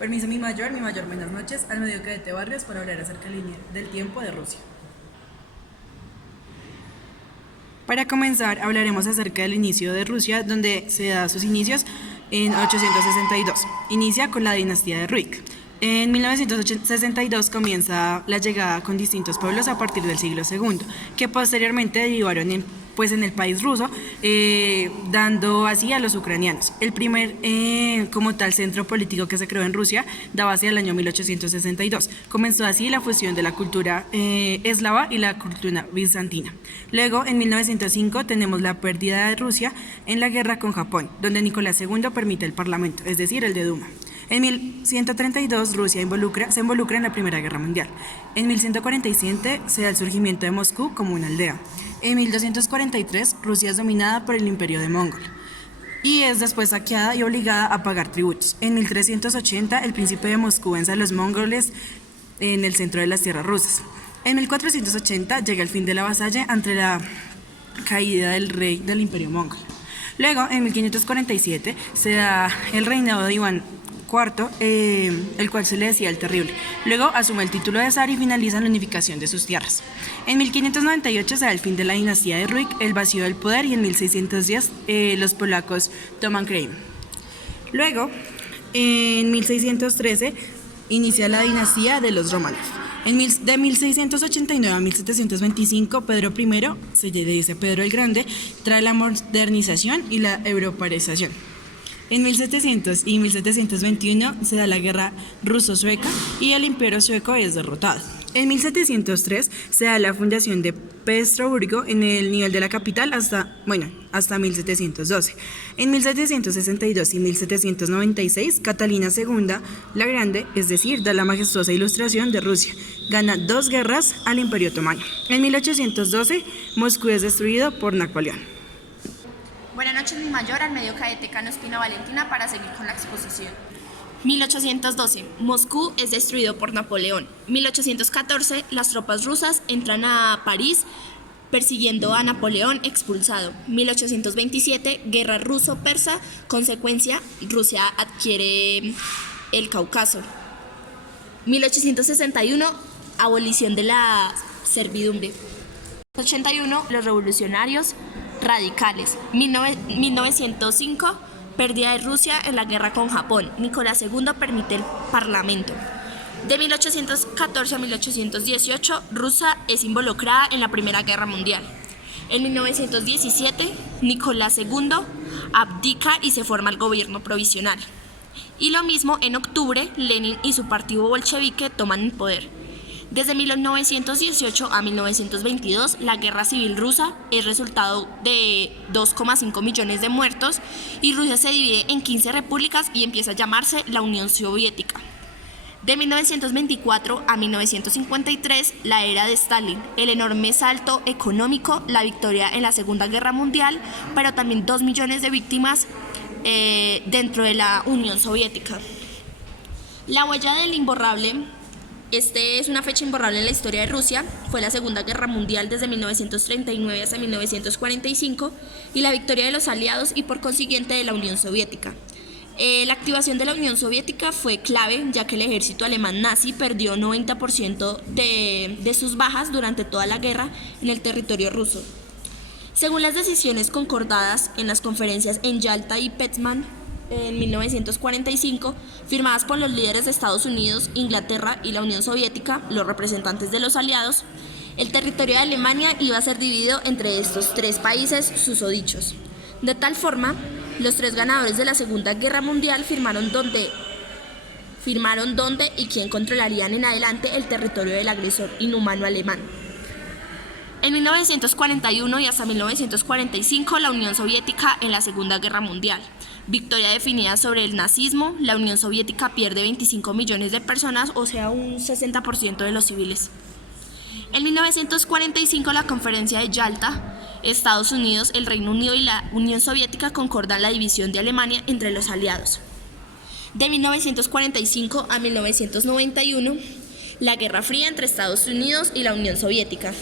Permiso mi mayor, buenas noches, al medio cadete Barrios para hablar acerca del tiempo de Rusia. Para comenzar, hablaremos acerca del inicio de Rusia, donde se da sus inicios en 862. Inicia con la dinastía de Rurik. En 1962 comienza la llegada con distintos pueblos a partir del siglo II, que posteriormente derivaron en el país ruso, dando así a los ucranianos. El primer, como tal, centro político que se creó en Rusia daba hacia el año 1862. Comenzó así la fusión de la cultura eslava y la cultura bizantina. Luego, en 1905, tenemos la pérdida de Rusia en la guerra con Japón, donde Nicolás II permite el parlamento, es decir, el de Duma. En 1132 Rusia se involucra en la Primera Guerra Mundial. En 1147 se da el surgimiento de Moscú como una aldea. En 1243 Rusia es dominada por el Imperio de Mongol y es después saqueada y obligada a pagar tributos. En 1380 el príncipe de Moscú vence a los mongoles en el centro de las tierras rusas. En 1480 llega el fin de la vasalla ante la caída del rey del Imperio Mongol. Luego, en 1547 se da el reinado de Iván IV, el cual se le decía el Terrible. Luego asume el título de zar y finaliza la unificación de sus tierras. En 1598 se da el fin de la dinastía de Rurik, el vacío del poder, y en 1610 los polacos toman Krym. Luego, en 1613 inicia la dinastía de los Romanov. De 1689 a 1725, Pedro I, se le dice Pedro el Grande, trae la modernización y la europeanización. En 1700 y 1721 se da la guerra ruso-sueca y el imperio sueco es derrotado. En 1703 se da la fundación de Petersburgo en el nivel de la capital hasta 1712. En 1762 y 1796, Catalina II la Grande, es decir, da la majestuosa ilustración de Rusia, gana 2 guerras al Imperio Otomano. En 1812, Moscú es destruido por Napoleón. Buenas noches, mi mayor, al medio cadete Cano Espina Valentina, para seguir con la exposición. 1812. Moscú es destruido por Napoleón. 1814. Las tropas rusas entran a París persiguiendo a Napoleón expulsado. 1827. Guerra ruso-persa. Consecuencia, Rusia adquiere el Cáucaso. 1861. Abolición de la servidumbre. 81. Los revolucionarios radicales. 1905, pérdida de Rusia en la guerra con Japón. Nicolás II permite el parlamento. De 1814 a 1818, Rusia es involucrada en la Primera Guerra Mundial. En 1917, Nicolás II abdica y se forma el gobierno provisional. Y lo mismo en octubre, Lenin y su partido bolchevique toman el poder. Desde 1918 a 1922, la guerra civil rusa es resultado de 2,5 millones de muertos y Rusia se divide en 15 repúblicas y empieza a llamarse la Unión Soviética. De 1924 a 1953, la era de Stalin, el enorme salto económico, la victoria en la Segunda Guerra Mundial, pero también 2 millones de víctimas dentro de la Unión Soviética. La huella del imborrable. Es una fecha imborrable en la historia de Rusia, fue la Segunda Guerra Mundial desde 1939 hasta 1945 y la victoria de los aliados y por consiguiente de la Unión Soviética. La activación de la Unión Soviética fue clave, ya que el ejército alemán nazi perdió 90% de sus bajas durante toda la guerra en el territorio ruso. Según las decisiones concordadas en las conferencias en Yalta y Potsdam, en 1945, firmadas por los líderes de Estados Unidos, Inglaterra y la Unión Soviética, los representantes de los aliados, el territorio de Alemania iba a ser dividido entre estos 3 países susodichos. De tal forma, los 3 ganadores de la Segunda Guerra Mundial firmaron dónde y quién controlarían en adelante el territorio del agresor inhumano alemán. En 1941 y hasta 1945, la Unión Soviética en la Segunda Guerra Mundial. Victoria definida sobre el nazismo, la Unión Soviética pierde 25 millones de personas, o sea, un 60% de los civiles. En 1945, la Conferencia de Yalta, Estados Unidos, el Reino Unido y la Unión Soviética concordan la división de Alemania entre los aliados. De 1945 a 1991, la Guerra Fría entre Estados Unidos y la Unión Soviética.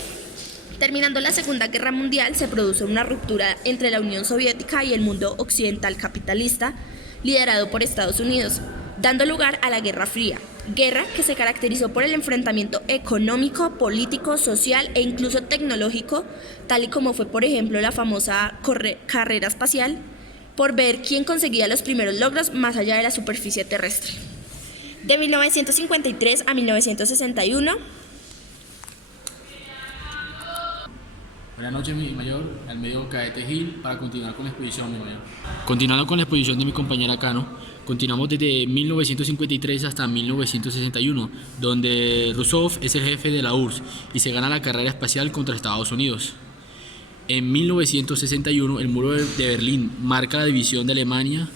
Terminando la Segunda Guerra Mundial, se produce una ruptura entre la Unión Soviética y el mundo occidental capitalista, liderado por Estados Unidos. dando lugar a la Guerra Fría, guerra que se caracterizó por el enfrentamiento económico, político, social e incluso tecnológico, tal y como fue, por ejemplo, la famosa carrera espacial, por ver quién conseguía los primeros logros más allá de la superficie terrestre. De 1953 a 1961. Buenas noches, mi mayor, al medio Cadete Gil, para continuar con la exposición, mi mayor. Continuando con la exposición de mi compañera Cano, continuamos desde 1953 hasta 1961, donde Rousseff es el jefe de la URSS y se gana la carrera espacial contra Estados Unidos. En 1961, el muro de Berlín marca la división de Alemania,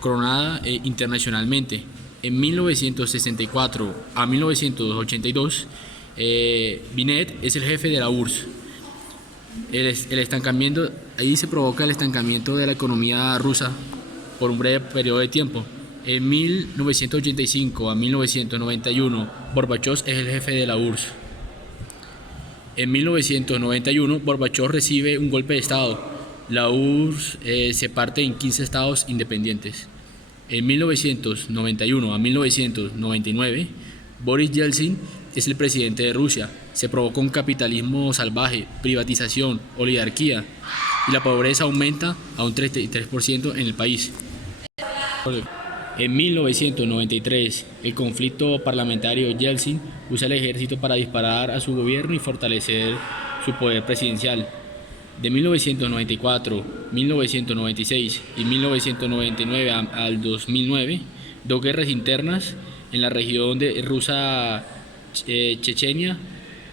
coronada internacionalmente. En 1964 a 1982, Binet es el jefe de la URSS. El estancamiento, ahí se provoca el estancamiento de la economía rusa por un breve periodo de tiempo. En 1985 a 1991, Gorbachov es el jefe de la URSS. En 1991, Gorbachov recibe un golpe de Estado. La URSS se parte en 15 estados independientes. En 1991 a 1999, Boris Yeltsin es el presidente de Rusia. Se provocó un capitalismo salvaje, privatización, oligarquía, y la pobreza aumenta a un 33% en el país. En 1993, el conflicto parlamentario, Yeltsin usa el ejército para disparar a su gobierno y fortalecer su poder presidencial. De 1994, 1996 y 1999 al 2009, dos guerras internas en la región de rusa Chechenia,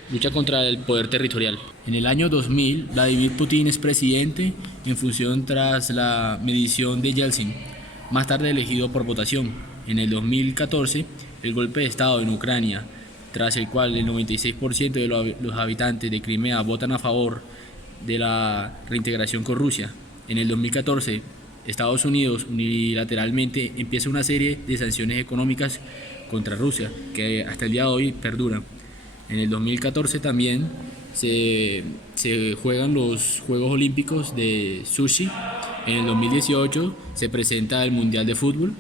lucha contra el poder territorial. En el año 2000, Vladimir Putin es presidente en función tras la medición de Yeltsin, más tarde elegido por votación. En el 2014, el golpe de Estado en Ucrania, tras el cual el 96% de los habitantes de Crimea votan a favor de la reintegración con Rusia. En el 2014, Estados Unidos unilateralmente empieza una serie de sanciones económicas contra Rusia, que hasta el día de hoy perduran. En el 2014 también se juegan los Juegos Olímpicos de Sochi. En el 2018 se presenta el Mundial de Fútbol.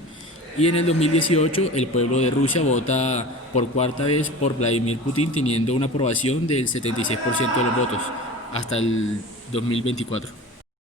Y en el 2018 el pueblo de Rusia vota por cuarta vez por Vladimir Putin, teniendo una aprobación del 76% de los votos hasta el 2024.